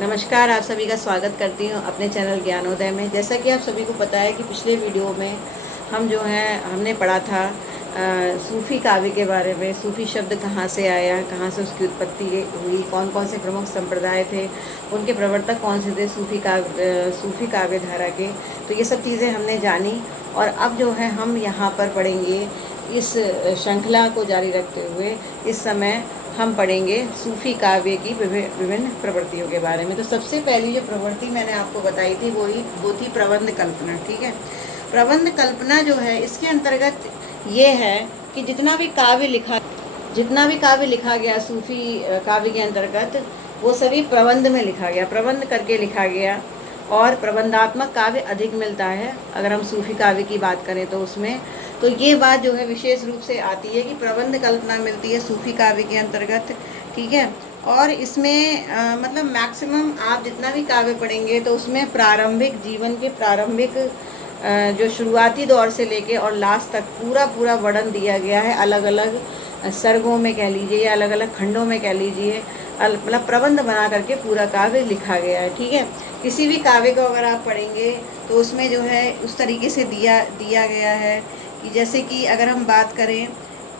नमस्कार, आप सभी का स्वागत करती हूँ अपने चैनल ज्ञानोदय में। जैसा कि आप सभी को पता है कि पिछले वीडियो में हम जो है हमने पढ़ा था सूफ़ी काव्य के बारे में। सूफ़ी शब्द कहाँ से आया, कहाँ से उसकी उत्पत्ति हुई, कौन कौन से प्रमुख संप्रदाय थे, उनके प्रवर्तक कौन से थे सूफ़ी काव्य धारा के। तो ये सब चीज़ें हमने जानी और अब जो है हम यहाँ पर पढ़ेंगे इस श्रृंखला को जारी रखते हुए। इस समय हम पढ़ेंगे सूफ़ी काव्य की विभिन्न प्रवृत्तियों के बारे में। तो सबसे पहली जो प्रवृत्ति मैंने आपको बताई थी वो थी प्रबंध कल्पना। ठीक है, प्रबंध कल्पना जो है इसके अंतर्गत ये है कि जितना भी काव्य लिखा गया सूफ़ी काव्य के अंतर्गत, वो सभी प्रबंध में लिखा गया, प्रबंध करके लिखा गया। और प्रबंधात्मक काव्य अधिक मिलता है अगर हम सूफ़ी काव्य की बात करें तो उसमें। तो ये बात जो है विशेष रूप से आती है कि प्रबंध कल्पना मिलती है सूफ़ी काव्य के अंतर्गत। ठीक है, और इसमें मतलब मैक्सिमम आप जितना भी काव्य पढ़ेंगे तो उसमें प्रारंभिक जीवन के प्रारंभिक जो शुरुआती दौर से लेके और लास्ट तक पूरा वर्णन दिया गया है, अलग अलग सर्गों में कह लीजिए या अलग अलग खंडों में कह लीजिए, मतलब प्रबंध बना करके पूरा काव्य लिखा गया है। ठीक है, किसी भी काव्य को अगर आप पढ़ेंगे तो उसमें जो है उस तरीके से दिया गया है कि जैसे कि अगर हम बात करें,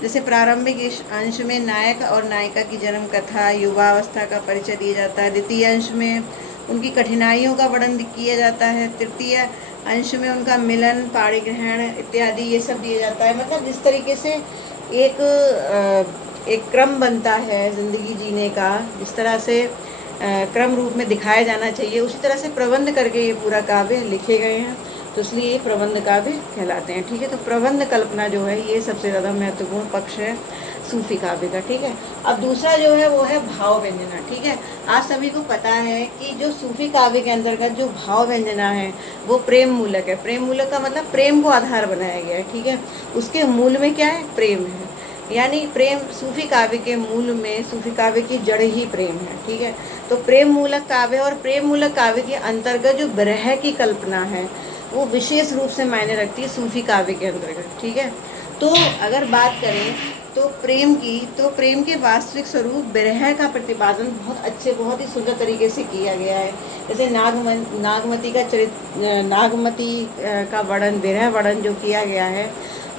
जैसे प्रारंभिक इस अंश में नायक और नायिका की जन्म कथा, युवावस्था का परिचय दिया जाता है। द्वितीय अंश में उनकी कठिनाइयों का वर्णन किया जाता है। तृतीय अंश में उनका मिलन, पाणी ग्रहण इत्यादि ये सब दिया जाता है। मतलब जिस तरीके से एक क्रम बनता है ज़िंदगी जीने का, जिस तरह से क्रम रूप में दिखाया जाना चाहिए, उसी तरह से प्रबंध करके ये पूरा काव्य लिखे गए हैं। तो इसलिए ये प्रबंध काव्य कहलाते हैं। ठीक है, तो प्रबंध कल्पना जो है ये सबसे ज़्यादा महत्वपूर्ण पक्ष है सूफ़ी काव्य का। ठीक है, अब दूसरा जो है वो है भाव व्यंजना। ठीक है, आप सभी को पता है कि जो सूफ़ी काव्य के अंतर्गत जो भाव व्यंजना है वो प्रेम मूलक है। प्रेम मूलक का मतलब प्रेम को आधार बनाया गया है। ठीक है, उसके मूल में क्या है? प्रेम है। यानी प्रेम, सूफ़ी काव्य के मूल में सूफ़ी काव्य की जड़ ही प्रेम है। ठीक है, तो प्रेम मूलक काव्य और प्रेम मूलक काव्य के अंतर्गत जो विरह की कल्पना है वो विशेष रूप से मायने रखती है सूफ़ी काव्य के अंतर्गत। ठीक है, तो अगर बात करें तो प्रेम की, तो प्रेम के वास्तविक स्वरूप विरह का प्रतिपादन बहुत ही सुंदर तरीके से किया गया है। जैसे नागमती का वर्णन, विरह वर्णन जो किया गया है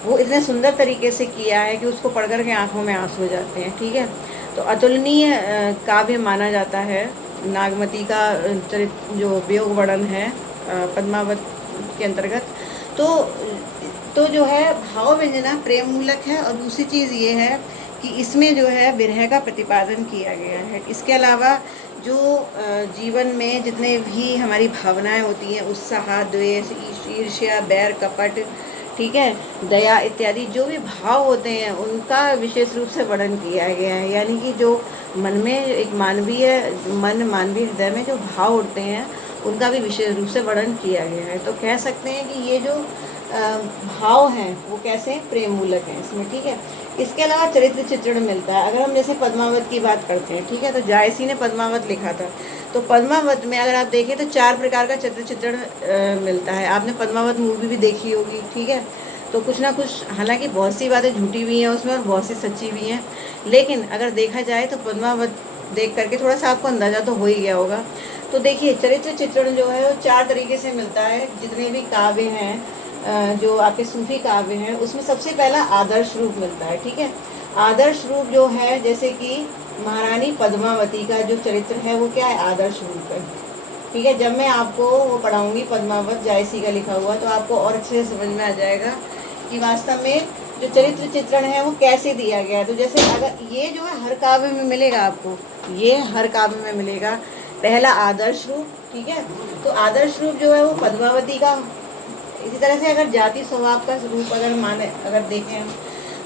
वो इतने सुंदर तरीके से किया है कि उसको पढ़ कर के आँखों में आंसू हो जाते हैं। ठीक है, तो अतुलनीय काव्य माना जाता है नागमती का जो वियोग वर्णन है पद्मावत के अंतर्गत। तो जो है भाव व्यंजना प्रेम मूलक है। और दूसरी चीज़ ये है कि इसमें जो है विरह का प्रतिपादन किया गया है। इसके अलावा जो जीवन में जितने भी हमारी भावनाएं होती हैं, उत्साह, द्वेष, ईर्ष्या, बैर, कपट, ठीक है, दया इत्यादि जो भी भाव होते हैं उनका विशेष रूप से वर्णन किया गया है। यानी कि जो मन में एक मानवीय हृदय में जो भाव उठते हैं उनका भी विशेष रूप से वर्णन किया गया है। तो कह सकते हैं कि ये जो भाव हैं वो कैसे प्रेम मूलक हैं इसमें। ठीक है, इसके अलावा चरित्र चित्रण मिलता है। अगर हम जैसे पद्मावत की बात करते हैं, ठीक है, तो जायसी ने पद्मावत लिखा था। तो पद्मावत में अगर आप देखें तो 4 प्रकार का चरित्र चित्रण मिलता है। आपने पद्मावत मूवी भी देखी होगी। ठीक है, तो कुछ ना कुछ, हालांकि बहुत सी बातें झूठी भी हैं उसमें और बहुत सी सच्ची भी हैं, लेकिन अगर देखा जाए तो पद्मावत देख करके थोड़ा सा आपको अंदाज़ा तो हो ही गया होगा। तो देखिए, चरित्र चित्रण जो है वो 4 तरीके से मिलता है। जितने भी काव्य हैं जो आपके सूफी काव्य हैं उसमें सबसे पहला आदर्श रूप मिलता है। ठीक है, आदर्श रूप जो है, जैसे कि महारानी पद्मावती का जो चरित्र है वो क्या है? आदर्श रूप है। ठीक है, जब मैं आपको वो पढ़ाऊंगी पद्मावत जायसी का लिखा हुआ तो आपको और अच्छे से समझ में आ जाएगा कि वास्तव में जो चरित्र चित्रण है वो कैसे दिया गया है। तो जैसे अगर ये जो है हर काव्य में मिलेगा आपको, ये हर काव्य में मिलेगा। पहला आदर्श रूप। ठीक है, तो आदर्श रूप जो है वो पद्मावती का। इसी तरह से अगर जाति स्वभाव का रूप अगर देखें हम,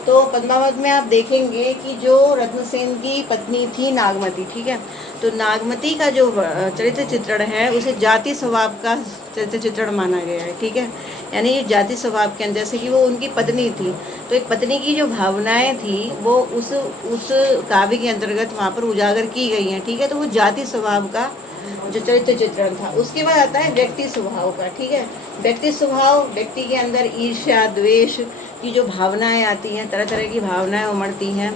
तो पद्मावत में आप देखेंगे कि जो रत्नसेन की पत्नी थी नागमती, ठीक है, तो नागमती का जो चरित्र चित्रण है उसे जाति स्वभाव का चरित्र चित्रण माना गया है। ठीक है, यानी ये जाति स्वभाव के अंदर, जैसे कि वो उनकी पत्नी थी तो एक पत्नी की जो भावनाएं थी वो उस काव्य के अंतर्गत वहाँ पर उजागर की गई हैं। ठीक है, तो वो जाति स्वभाव का जो चरित्र चित्रण था। उसके बाद आता है व्यक्ति स्वभाव का। ठीक है, व्यक्ति स्वभाव, व्यक्ति के अंदर ईर्ष्या, द्वेष की जो भावनाएं आती हैं, तरह तरह की भावनाएं उमड़ती हैं,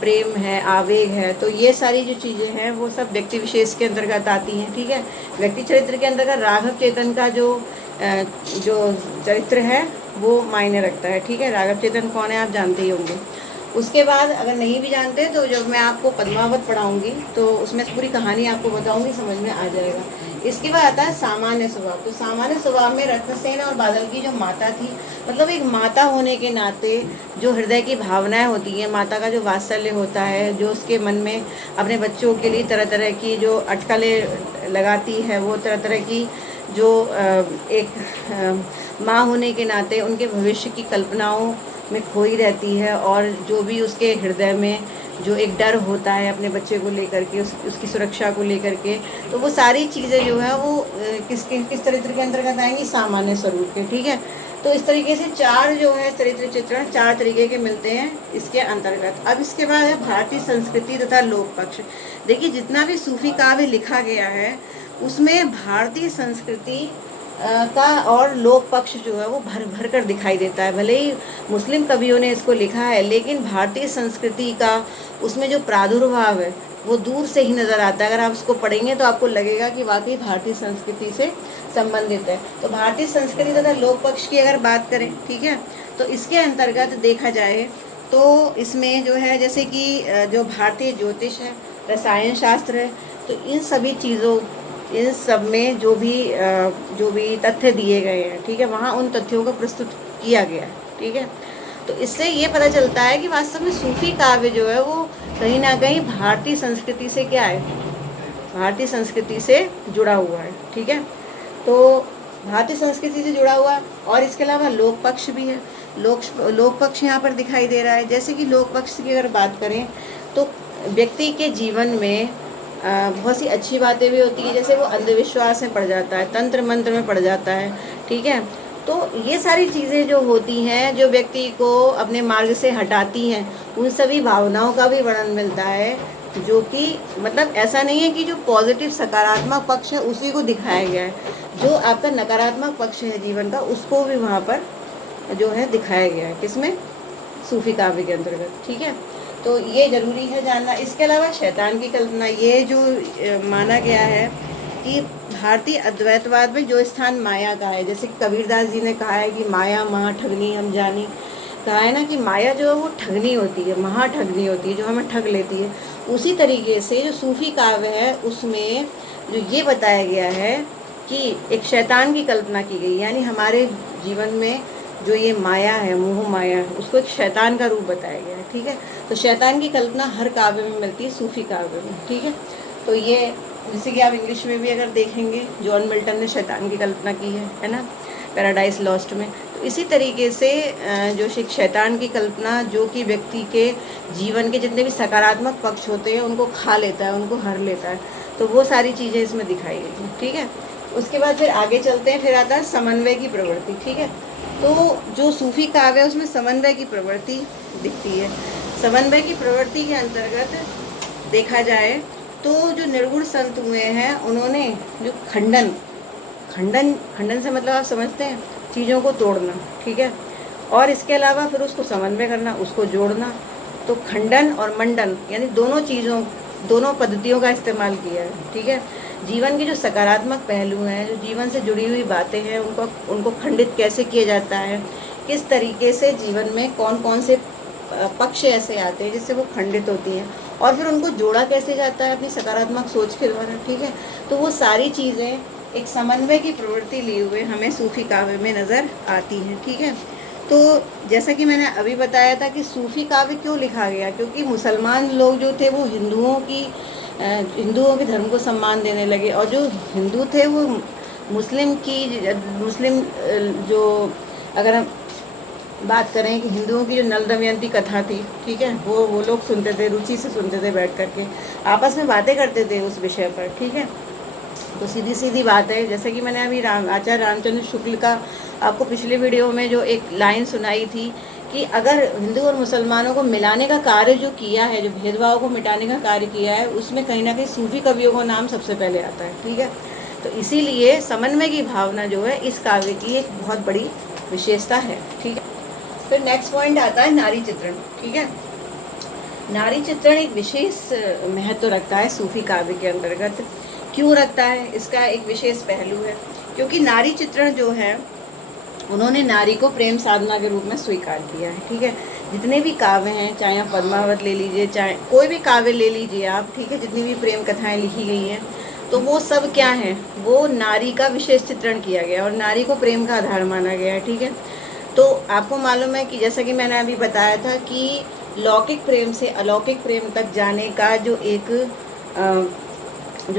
प्रेम है, आवेग है, तो ये सारी जो चीज़ें हैं वो सब व्यक्ति विशेष के अंतर्गत आती हैं। ठीक है, व्यक्ति चरित्र के अंतर्गत राघव चेतन का जो चरित्र है वो मायने रखता है। ठीक है, राघव चेतन कौन है आप जानते ही होंगे। उसके बाद अगर नहीं भी जानते तो जब मैं आपको पद्मावत पढ़ाऊंगी तो उसमें पूरी कहानी आपको बताऊंगी, समझ में आ जाएगा। इसके बाद आता है सामान्य स्वभाव। तो सामान्य स्वभाव में रत्नसेन और बादल की जो माता थी, मतलब एक माता होने के नाते जो हृदय की भावनाएं होती हैं, माता का जो वात्सल्य होता है, जो उसके मन में अपने बच्चों के लिए तरह तरह की जो अटकलें लगाती है, वो तरह तरह की जो एक माँ होने के नाते उनके भविष्य की कल्पनाओं में खोई रहती है, और जो भी उसके हृदय में जो एक डर होता है अपने बच्चे को लेकर के, उसकी सुरक्षा को लेकर के, तो वो सारी चीज़ें जो है वो किस चरित्र के अंतर्गत आएंगी, सामान्य स्वरूप के। ठीक है, तो इस तरीके से चार जो है चरित्र चित्रण चार तरीके के मिलते हैं इसके अंतर्गत। अब इसके बाद है भारतीय संस्कृति तथा लोक पक्ष। देखिए, जितना भी सूफी काव्य लिखा गया है उसमें भारतीय संस्कृति का और लोक पक्ष जो है वो भर भर कर दिखाई देता है। भले ही मुस्लिम कवियों ने इसको लिखा है, लेकिन भारतीय संस्कृति का उसमें जो प्रादुर्भाव है वो दूर से ही नज़र आता है। अगर आप उसको पढ़ेंगे तो आपको लगेगा कि वाकई भारतीय संस्कृति से संबंधित है। तो भारतीय संस्कृति तथा लोक पक्ष की अगर बात करें, ठीक है, तो इसके अंतर्गत देखा जाए तो इसमें जो है जैसे कि जो भारतीय ज्योतिष है, रसायन शास्त्र है, तो इन सभी चीज़ों, इन सब में जो भी तथ्य दिए गए हैं, ठीक है, वहाँ उन तथ्यों को प्रस्तुत किया गया है। ठीक है, तो इससे ये पता चलता है कि वास्तव में सूफी काव्य जो है वो कहीं ना कहीं भारतीय संस्कृति से क्या है, भारतीय संस्कृति से जुड़ा हुआ है। ठीक है, तो भारतीय संस्कृति से जुड़ा हुआ, और इसके अलावा लोक पक्ष भी है। लोक पक्ष यहाँ पर दिखाई दे रहा है। जैसे कि लोक पक्ष की अगर बात करें तो व्यक्ति के जीवन में बहुत सी अच्छी बातें भी होती है, जैसे वो अंधविश्वास में पड़ जाता है, तंत्र मंत्र में पड़ जाता है। ठीक है, तो ये सारी चीज़ें जो होती हैं, जो व्यक्ति को अपने मार्ग से हटाती हैं, उन सभी भावनाओं का भी वर्णन मिलता है, जो कि मतलब ऐसा नहीं है कि जो पॉजिटिव सकारात्मक पक्ष है उसी को दिखाया गया है, जो आपका नकारात्मक पक्ष है जीवन का उसको भी वहाँ पर जो है दिखाया गया है। किसमें? सूफी काव्य के अंतर्गत। ठीक है, तो ये ज़रूरी है जानना। इसके अलावा शैतान की कल्पना, ये जो माना गया है कि भारतीय अद्वैतवाद में जो स्थान माया का है, जैसे कबीरदास जी ने कहा है कि माया महा ठगनी हम जानी, कहा है ना कि माया जो है वो ठगनी होती है, महा ठगनी होती है, जो हमें ठग लेती है। उसी तरीके से जो सूफी काव्य है उसमें जो ये बताया गया है कि एक शैतान की कल्पना की गई, यानी हमारे जीवन में जो ये माया है, मोह माया है, उसको एक शैतान का रूप बताया गया है। ठीक है, तो शैतान की कल्पना हर काव्य में मिलती है, सूफी काव्य में। ठीक है, तो ये जैसे कि आप इंग्लिश में भी अगर देखेंगे, जॉन मिल्टन ने शैतान की कल्पना की है ना, पैराडाइज लॉस्ट में। तो इसी तरीके से जो शैतान की कल्पना, जो कि व्यक्ति के जीवन के जितने भी सकारात्मक पक्ष होते हैं उनको खा लेता है, उनको हर लेता है, तो वो सारी चीज़ें इसमें दिखाई गई हैं। ठीक है, उसके बाद फिर आगे चलते हैं, फिर आता है समन्वय की प्रवृत्ति। ठीक है, तो जो सूफी काव्य है उसमें समन्वय की प्रवृत्ति दिखती है। समन्वय की प्रवृत्ति के अंतर्गत देखा जाए तो जो निर्गुण संत हुए हैं उन्होंने जो खंडन से मतलब आप समझते हैं, चीज़ों को तोड़ना। ठीक है, और इसके अलावा फिर उसको समन्वय करना, उसको जोड़ना। तो खंडन और मंडन यानी दोनों पद्धतियों का इस्तेमाल किया है। ठीक है, जीवन के जो सकारात्मक पहलू हैं, जो जीवन से जुड़ी हुई बातें हैं, उनको खंडित कैसे किया जाता है, किस तरीके से जीवन में कौन कौन से पक्ष ऐसे आते हैं जिससे वो खंडित होती हैं, और फिर उनको जोड़ा कैसे जाता है अपनी सकारात्मक सोच के द्वारा। ठीक है, तो वो सारी चीज़ें एक समन्वय की प्रवृत्ति लिए हुए हमें सूफी काव्य में नज़र आती हैं। ठीक है, तो जैसा कि मैंने अभी बताया था कि सूफी काव्य क्यों लिखा गया, क्योंकि मुसलमान लोग जो थे वो हिंदुओं के धर्म को सम्मान देने लगे, और जो हिंदू थे वो मुस्लिम जो अगर हम बात करें कि हिंदुओं की जो नल दमयंती कथा थी, ठीक है, वो लोग सुनते थे, रुचि से सुनते थे, बैठ करके आपस में बातें करते थे उस विषय पर। ठीक है, तो सीधी सीधी बात है, जैसे कि मैंने अभी आचार्य रामचंद्र शुक्ल का आपको पिछले वीडियो में जो एक लाइन सुनाई थी कि अगर हिंदू और मुसलमानों को मिलाने का कार्य जो किया है, जो भेदभाव को मिटाने का कार्य किया है, उसमें कहीं ना कहीं सूफी कवियों का नाम सबसे पहले आता है। ठीक है, तो इसीलिए समन्वय की भावना जो है इस काव्य की एक बहुत बड़ी विशेषता है। ठीक है, फिर नेक्स्ट पॉइंट आता है नारी चित्रण। ठीक है, नारी चित्रण एक विशेष महत्व रखता है सूफी काव्य के अंतर्गत। क्यों रखता है? इसका एक विशेष पहलू है, क्योंकि नारी चित्रण जो है उन्होंने नारी को प्रेम साधना के रूप में स्वीकार किया है। ठीक है, जितने भी काव्य हैं, चाहे आप पद्मावत ले लीजिए, चाहे कोई भी काव्य ले लीजिए आप, ठीक है, जितनी भी प्रेम कथाएं लिखी गई हैं, तो वो सब क्या है, वो नारी का विशेष चित्रण किया गया और नारी को प्रेम का आधार माना गया है। ठीक है, तो आपको मालूम है कि जैसा कि मैंने अभी बताया था कि लौकिक प्रेम से अलौकिक प्रेम तक जाने का जो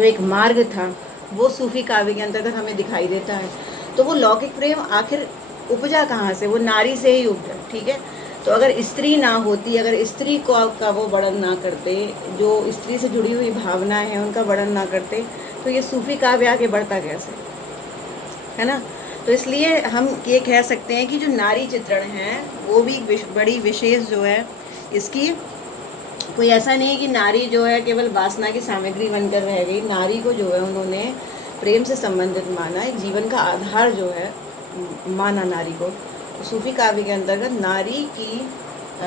एक मार्ग था, वो सूफी काव्य के अंतर्गत हमें दिखाई देता है। तो वो लौकिक प्रेम आखिर उपजा कहाँ से? वो नारी से ही उपजा। ठीक है, तो अगर स्त्री ना होती, अगर स्त्री को का वो वर्णन ना करते, जो स्त्री से जुड़ी हुई भावना है उनका वर्णन ना करते, तो ये सूफी काव्य आगे बढ़ता कैसे, है ना? तो इसलिए हम ये कह सकते हैं कि जो नारी चित्रण है वो भी बड़ी विशेष जो है इसकी। कोई ऐसा नहीं है कि नारी जो है केवल वासना की सामग्री बनकर रह गई। नारी को जो है उन्होंने प्रेम से संबंधित माना, एक जीवन का आधार जो है माना नारी को। सूफी काव्य के अंतर्गत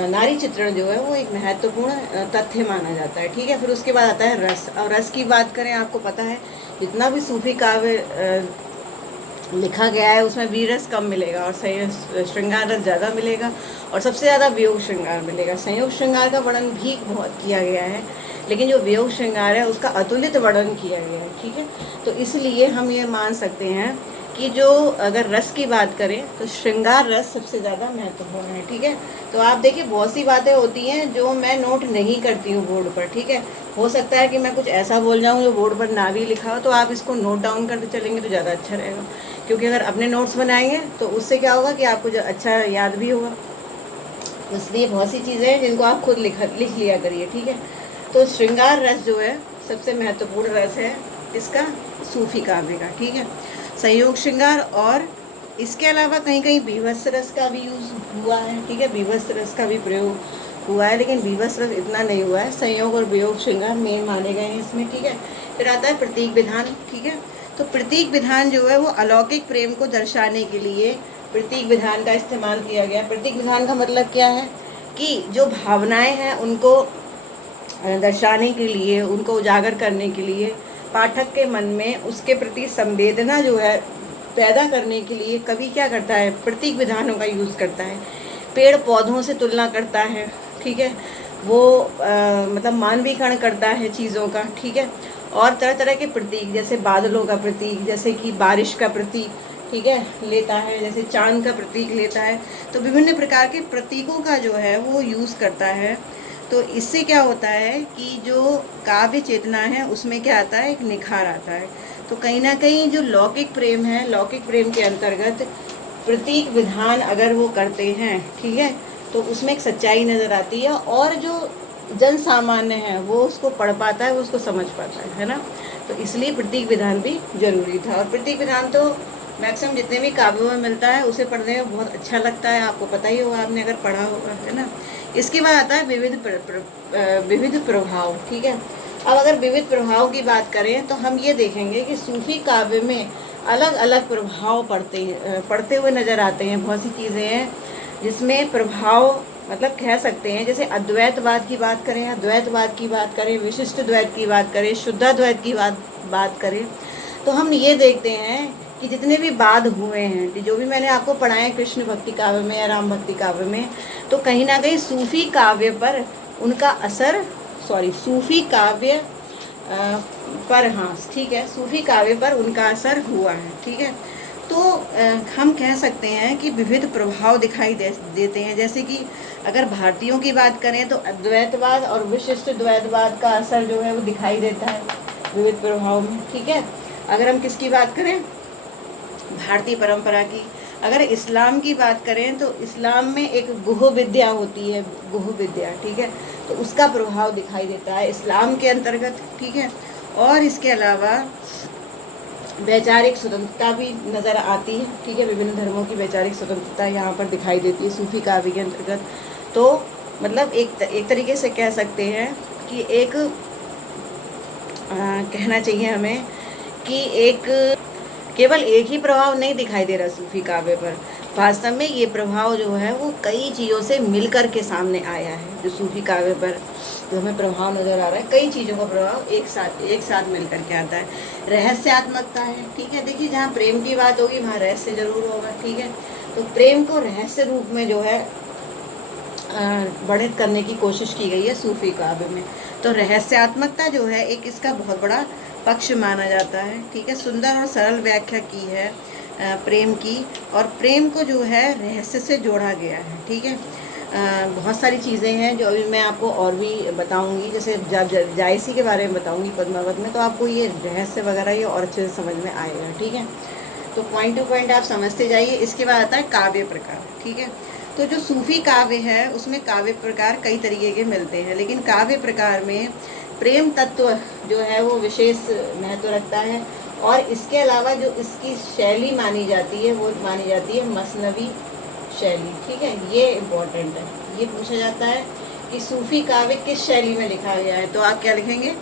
नारी चित्रण जो है वो एक महत्वपूर्ण तथ्य माना जाता है। ठीक है, फिर उसके बाद आता है रस। और रस की बात करें, आपको पता है जितना भी सूफी काव्य लिखा गया है उसमें वीर रस कम मिलेगा और श्रृंगार रस ज़्यादा मिलेगा, और सबसे ज़्यादा वियोग श्रृंगार मिलेगा। संयोग श्रृंगार का वर्णन भी बहुत किया गया है, लेकिन जो वियोग श्रृंगार है उसका अतुलित वर्णन किया गया है। ठीक है, तो इसलिए हम ये मान सकते हैं कि जो अगर रस की बात करें तो श्रृंगार रस सबसे ज़्यादा महत्वपूर्ण है। ठीक है, तो आप देखिए बहुत सी बातें होती हैं जो मैं नोट नहीं करती हूँ बोर्ड पर। ठीक है, हो सकता है कि मैं कुछ ऐसा बोल जाऊँ जो बोर्ड पर ना भी लिखा हो, तो आप इसको नोट डाउन करते चलेंगे तो ज़्यादा अच्छा रहेगा, क्योंकि अगर अपने नोट्स बनाएंगे तो उससे क्या होगा कि आपको अच्छा याद भी होगा। इसलिए बहुत सी चीज़ें हैं जिनको आप खुद लिख लिया करिए। ठीक है, तो श्रृंगार रस जो है सबसे महत्वपूर्ण रस है इसका सूफी काव्य का। ठीक है, संयोग श्रृंगार, और इसके अलावा कहीं कहीं बीभत्स रस का भी यूज़ हुआ है। ठीक है, बीभत्स रस का भी प्रयोग हुआ है, लेकिन बीभत्स रस इतना नहीं हुआ है। संयोग और वियोग श्रृंगार मेन माने गए हैं इसमें। ठीक है, फिर आता है प्रतीक विधान। ठीक है, तो प्रतीक विधान जो है वो अलौकिक प्रेम को दर्शाने के लिए प्रतीक विधान का इस्तेमाल किया गया। प्रतीक विधान का मतलब क्या है कि जो भावनाएं हैं उनको दर्शाने के लिए, उनको उजागर करने के लिए, पाठक के मन में उसके प्रति संवेदना जो है पैदा करने के लिए कवि क्या करता है, प्रतीक विधानों का यूज़ करता है। पेड़ पौधों से तुलना करता है। ठीक है, वो मतलब मानवीकरण करता है चीज़ों का। ठीक है, और तरह तरह के प्रतीक, जैसे बादलों का प्रतीक, जैसे कि बारिश का प्रतीक, ठीक है, लेता है, जैसे चांद का प्रतीक लेता है। तो विभिन्न प्रकार के प्रतीकों का जो है वो यूज़ करता है। तो इससे क्या होता है कि जो काव्य चेतना है उसमें क्या आता है, एक निखार आता है। तो कहीं ना कहीं जो लौकिक प्रेम है, लौकिक प्रेम के अंतर्गत प्रतीक विधान अगर वो करते हैं, ठीक है, तो उसमें एक सच्चाई नज़र आती है, और जो जन सामान्य है वो उसको पढ़ पाता है, वो उसको समझ पाता है ना। तो इसलिए प्रतीक विधान भी जरूरी था। और प्रतीक विधान तो मैक्सिमम जितने भी काव्यों में मिलता है उसे पढ़ने में बहुत अच्छा लगता है, आपको पता ही होगा, आपने अगर पढ़ा होगा, है ना। इसके बाद आता है विविध प्रभाव। ठीक है, अब अगर विविध प्रभाव की बात करें तो हम ये देखेंगे कि सूफी काव्य में अलग अलग प्रभाव पढ़ते हुए नज़र आते हैं। बहुत सी चीज़ें हैं जिसमें प्रभाव मतलब कह सकते हैं, जैसे अद्वैतवाद की बात करें, अद्वैतवाद की बात करें, विशिष्ट द्वैत की बात करें, शुद्धाद्वैत की बात करें, तो हम ये देखते हैं कि जितने भी वाद हुए हैं, जो भी मैंने आपको पढ़ाए हैं कृष्ण भक्ति काव्य में या राम भक्ति काव्य में, तो कहीं ना कहीं सूफी काव्य पर उनका असर, सूफी काव्य पर, हाँ ठीक है, सूफी काव्य पर उनका असर हुआ है। ठीक है, तो हम कह सकते हैं कि विविध प्रभाव दिखाई देते हैं। जैसे कि अगर भारतीयों की बात करें तो अद्वैतवाद और विशिष्ट द्वैतवाद का असर जो है वो दिखाई देता है विविध प्रभाव में। ठीक है, अगर हम किसकी बात करें, भारतीय परंपरा की, अगर इस्लाम की बात करें तो इस्लाम में एक गुह विद्या होती है, गुह विद्या, ठीक है, तो उसका प्रभाव दिखाई देता है इस्लाम के अंतर्गत। ठीक है, और इसके अलावा वैचारिक स्वतंत्रता भी नज़र आती है। ठीक है, विभिन्न धर्मों की वैचारिक स्वतंत्रता यहाँ पर दिखाई देती है सूफी काव्य के अंतर्गत। तो मतलब एक तरीके से कह सकते हैं कि कहना चाहिए हमें कि केवल एक ही प्रभाव नहीं दिखाई दे रहा सूफी काव्य पर, वास्तव में ये प्रभाव जो है वो कई चीज़ों से मिलकर के सामने आया है जो सूफी काव्य पर जो हमें प्रभाव नज़र आ रहा है, कई चीज़ों का प्रभाव एक साथ मिल करके आता है। रहस्यात्मकता है, ठीक है। देखिए जहाँ प्रेम की बात होगी वहाँ रहस्य जरूर होगा, ठीक है। तो प्रेम को रहस्य रूप में जो है वर्णित करने की कोशिश की गई है सूफी काव्य में। तो रहस्यात्मकता जो है एक इसका बहुत बड़ा पक्ष माना जाता है, ठीक है। सुंदर और सरल व्याख्या की है प्रेम की, और प्रेम को जो है रहस्य से जोड़ा गया है, ठीक है। बहुत सारी चीज़ें हैं जो अभी मैं आपको और भी बताऊंगी, जैसे जब जायसी के बारे में बताऊंगी पद्मावत में, तो आपको ये रहस्य वगैरह ये और अच्छे से समझ में आएगा, ठीक है। तो पॉइंट टू पॉइंट आप समझते जाइए। इसके बाद आता है काव्य प्रकार, ठीक है। तो जो सूफी काव्य है उसमें काव्य प्रकार कई तरीके के मिलते हैं, लेकिन काव्य प्रकार में प्रेम तत्व जो है वो विशेष महत्व रखता है। और इसके अलावा जो इसकी शैली मानी जाती है वो मानी जाती है मसनवी शैली, ठीक है। ये इम्पोर्टेंट है, ये पूछा जाता है कि सूफी काव्य किस शैली में लिखा गया है, तो आप क्या लिखेंगे,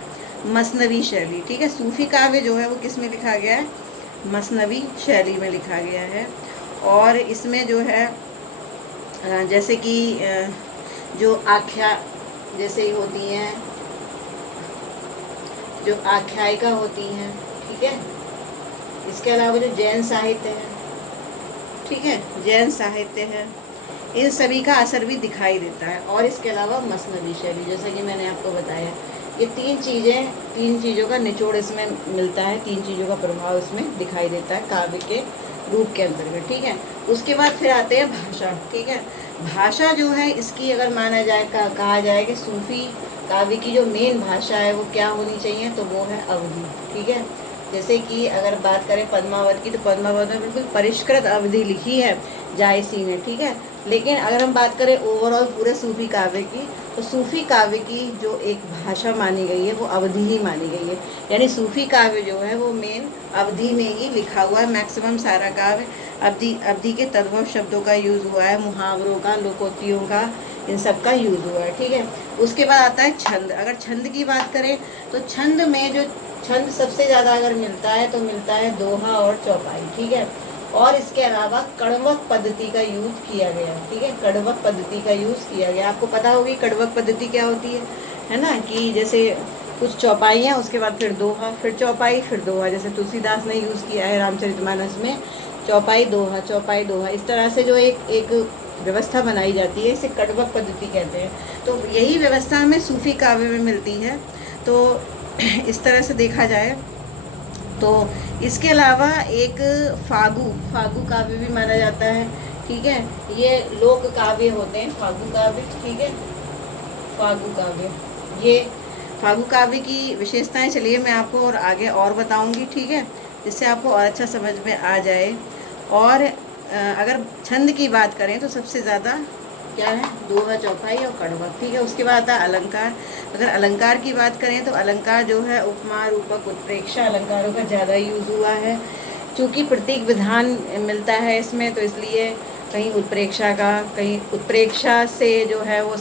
मसनवी शैली, ठीक है। सूफी काव्य जो है वो किस में लिखा गया है, मसनवी शैली में लिखा गया है। और इसमें जो है जैसे कि जो आख्या जैसे होती हैं, जो आख्यायिका होती हैं, ठीक है। इसके अलावा जो जैन साहित्य है, ठीक है, जैन साहित्य है, इन सभी का असर भी दिखाई देता है। और इसके अलावा मसनवी शैली, जैसा कि मैंने आपको बताया, ये तीन चीज़ों का निचोड़ इसमें मिलता है, तीन चीज़ों का प्रभाव इसमें दिखाई देता है काव्य के रूप के अंतर्गत, ठीक है। उसके बाद फिर आते हैं भाषा, ठीक है। भाषा जो है इसकी अगर माना जाए कहा जाए कि सूफी काव्य की जो मेन भाषा है वो क्या होनी चाहिए, तो वो है अवधि, ठीक है। जैसे कि अगर बात करें पद्मावत की, तो पद्मावत में बिल्कुल परिष्कृत अवधि लिखी है जायसी ने, ठीक है। लेकिन अगर हम बात करें ओवरऑल पूरे सूफी काव्य की, तो सूफी काव्य की जो एक भाषा मानी गई है वो अवधि ही मानी गई है। यानी सूफी काव्य जो है वो मेन अवधि में ही लिखा हुआ है। मैक्सिमम सारा काव्य अवधि के तद्भव शब्दों का यूज़ हुआ है, मुहावरों का, लोकोक्तियों का, इन सब का यूज़ हुआ है, ठीक है। उसके बाद आता है छंद। अगर छंद की बात करें तो छंद में जो छंद सबसे ज़्यादा अगर मिलता है तो मिलता है दोहा और चौपाई, ठीक है। और इसके अलावा कड़वक पद्धति का यूज़ किया गया, ठीक है। कड़वक पद्धति का यूज़ किया गया, आपको पता होगी कड़वक पद्धति क्या होती है ना, कि जैसे कुछ चौपाइयाँ, उसके बाद फिर दोहा, फिर चौपाई, फिर दोहा। जैसे तुलसीदास ने यूज़ किया है रामचरितमानस में, चौपाई दोहा, इस तरह से जो एक व्यवस्था बनाई जाती है, इसे कड़वक पद्धति कहते हैं। तो यही व्यवस्था हमें सूफी काव्य में मिलती है। तो इस तरह से देखा जाए तो इसके अलावा एक फागु काव्य भी माना जाता है, ठीक है। ये लोक काव्य होते हैं फागु काव्य, ठीक है। फागु काव्य, ये फागु काव्य की विशेषताएं चलिए मैं आपको और आगे और बताऊंगी, ठीक है, जिससे आपको और अच्छा समझ में आ जाए। और अगर छंद की बात करें तो सबसे ज़्यादा क्या है, दोहा, चौपाई और कड़वक, ठीक है। उसके बाद आता है अलंकार। अगर अलंकार की बात करें तो अलंकार जो है उपमा, रूपक, उत्प्रेक्षा अलंकारों का ज़्यादा यूज़ हुआ है। चूँकि प्रतीक विधान मिलता है इसमें, तो इसलिए कहीं उत्प्रेक्षा का, कहीं उत्प्रेक्षा से जो है वो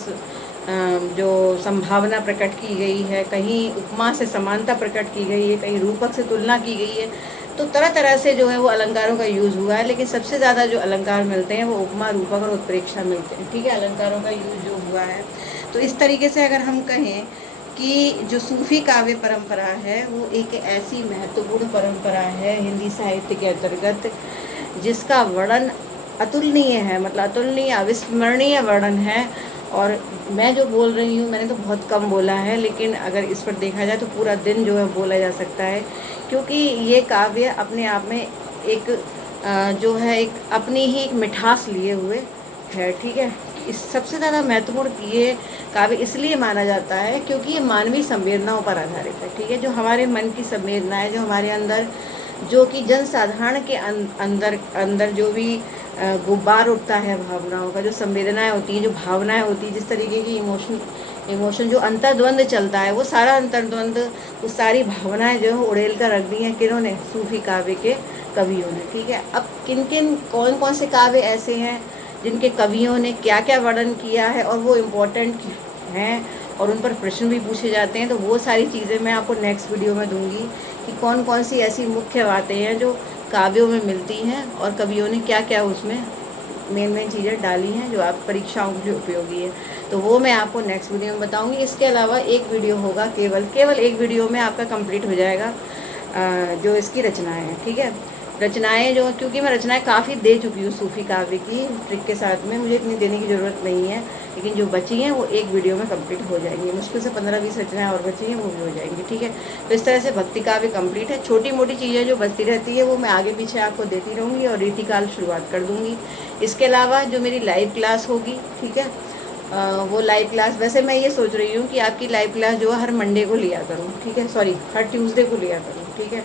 जो संभावना प्रकट की गई है, कहीं उपमा से समानता प्रकट की गई है, कहीं रूपक से तुलना की गई है। तो तरह तरह से जो है वो अलंकारों का यूज़ हुआ है, लेकिन सबसे ज़्यादा जो अलंकार मिलते हैं वो उपमा, रूपक और उत्प्रेक्षा मिलते हैं, ठीक है। अलंकारों का यूज़ जो हुआ है, तो इस तरीके से अगर हम कहें कि जो सूफी काव्य परंपरा है वो एक ऐसी महत्वपूर्ण परंपरा है हिंदी साहित्य के अंतर्गत जिसका वर्णन अतुलनीय है, मतलब अतुलनीय, अविस्मरणीय वर्णन है। और मैं जो बोल रही हूँ मैंने तो बहुत कम बोला है, लेकिन अगर इस पर देखा जाए तो पूरा दिन जो है बोला जा सकता है, क्योंकि ये काव्य अपने आप में एक जो है एक अपनी ही एक मिठास लिए हुए है, ठीक है। इस सबसे ज़्यादा महत्वपूर्ण ये काव्य इसलिए माना जाता है क्योंकि ये मानवीय संवेदनाओं पर आधारित है, ठीक है। जो हमारे मन की संवेदना है, जो हमारे अंदर, जो कि जनसाधारण के अंदर जो भी गुब्बार उठता है भावनाओं का, जो संवेदनाएं होती हैं, जो भावनाएं होती हैं, जिस तरीके की इमोशन जो अंतर्द्वंद चलता है, वो सारा अंतर्द्वंद, वो सारी भावनाएं जो है उड़ेल कर रख दी हैं किन्होंने, सूफी काव्य के कवियों ने, ठीक है। अब कौन कौन से काव्य ऐसे हैं जिनके कवियों ने क्या क्या वर्णन किया है और वो इम्पोर्टेंट हैं और उन पर प्रश्न भी पूछे जाते हैं, तो वो सारी चीज़ें मैं आपको नेक्स्ट वीडियो में दूंगी कि कौन कौन सी ऐसी मुख्य बातें हैं जो काव्यों में मिलती हैं और कवियों ने क्या क्या उसमें मेन चीज़ें डाली हैं जो आप परीक्षाओं के लिए उपयोगी है। तो वो मैं आपको नेक्स्ट वीडियो में बताऊंगी। इसके अलावा एक वीडियो होगा, केवल एक वीडियो में आपका कंप्लीट हो जाएगा जो इसकी रचनाएं हैं, ठीक है। रचनाएं जो, क्योंकि मैं रचनाएं काफ़ी दे चुकी हूँ सूफ़ी काव्य की ट्रिक के साथ में, मुझे इतनी देने की ज़रूरत नहीं है, लेकिन जो बची हैं वो एक वीडियो में कंप्लीट हो जाएंगी। मुश्किल से 15-20 रचनाएं और बची हैं, वो भी हो जाएंगी, ठीक है। तो इस तरह से भक्ति काव्य कंप्लीट है। छोटी मोटी चीज़ें जो बचती रहती है वो मैं आगे पीछे आपको देती रहूँगी और रीतिकाल शुरुआत कर दूँगी। इसके अलावा जो मेरी लाइव क्लास होगी, ठीक है, वो लाइव क्लास, वैसे मैं ये सोच रही हूँ कि आपकी लाइव क्लास जो है हर मंडे को लिया करूँ, ठीक है, सॉरी हर ट्यूसडे को लिया करूँ, ठीक है।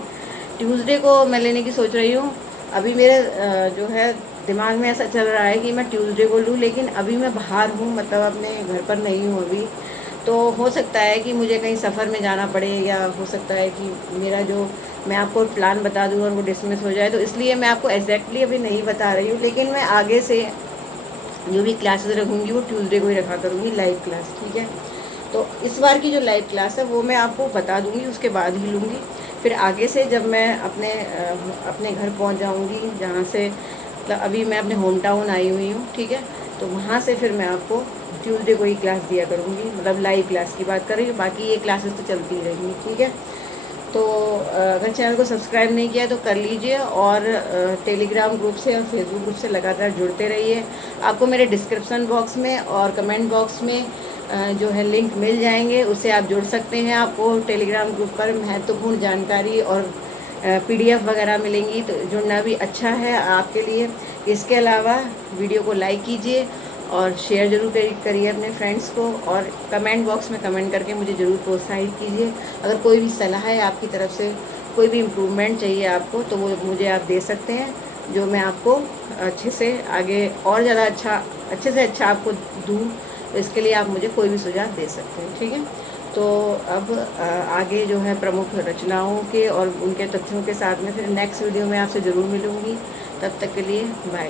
ट्यूसडे को मैं लेने की सोच रही हूँ। अभी मेरे जो है दिमाग में ऐसा चल रहा है कि मैं ट्यूसडे को लूँ, लेकिन अभी मैं बाहर हूँ, मतलब अपने घर पर नहीं हूँ अभी। तो हो सकता है कि मुझे कहीं सफ़र में जाना पड़े, या हो सकता है कि मेरा जो, मैं आपको प्लान बता दूँ और वो डिसमिस हो जाए, तो इसलिए मैं आपको एग्जैक्टली अभी नहीं बता रही हूँ। लेकिन मैं आगे से जो भी क्लासेस रखूँगी वो ट्यूसडे को ही रखा करूँगी, लाइव क्लास, ठीक है। तो इस बार की जो लाइव क्लास है वो मैं आपको बता दूँगी, उसके बाद ही लूँगी। फिर आगे से जब मैं अपने घर पहुँच जाऊँगी, जहाँ से मतलब अभी मैं अपने होम टाउन आई हुई हूँ, ठीक है, तो वहाँ से फिर मैं आपको ट्यूसडे को ही क्लास दिया करूँगी, मतलब लाइव क्लास की बात कर रही हूँ, बाकी ये क्लासेस तो चलती ही रहेंगी, ठीक है। तो अगर चैनल को सब्सक्राइब नहीं किया तो कर लीजिए, और टेलीग्राम ग्रुप से और फेसबुक ग्रुप से लगातार जुड़ते रहिए। आपको मेरे डिस्क्रिप्शन बॉक्स में और कमेंट बॉक्स में जो है लिंक मिल जाएंगे, उससे आप जुड़ सकते हैं। आपको टेलीग्राम ग्रुप पर महत्वपूर्ण जानकारी और PDF वगैरह मिलेंगी, तो जुड़ना भी अच्छा है आपके लिए। इसके अलावा वीडियो को लाइक कीजिए और शेयर ज़रूर करिए अपने फ्रेंड्स को, और कमेंट बॉक्स में कमेंट करके मुझे ज़रूर प्रोत्साहित कीजिए। अगर कोई भी सलाह है आपकी तरफ से, कोई भी इम्प्रूवमेंट चाहिए आपको, तो वो मुझे आप दे सकते हैं, जो मैं आपको अच्छे से आगे और ज़्यादा अच्छे से अच्छा आपको दूँ। तो इसके लिए आप मुझे कोई भी सुझाव दे सकते हैं, ठीक है। तो अब आगे जो है प्रमुख रचनाओं के और उनके तथ्यों के साथ में फिर नेक्स्ट वीडियो में आपसे ज़रूर मिलूँगी। तब तक के लिए बाय।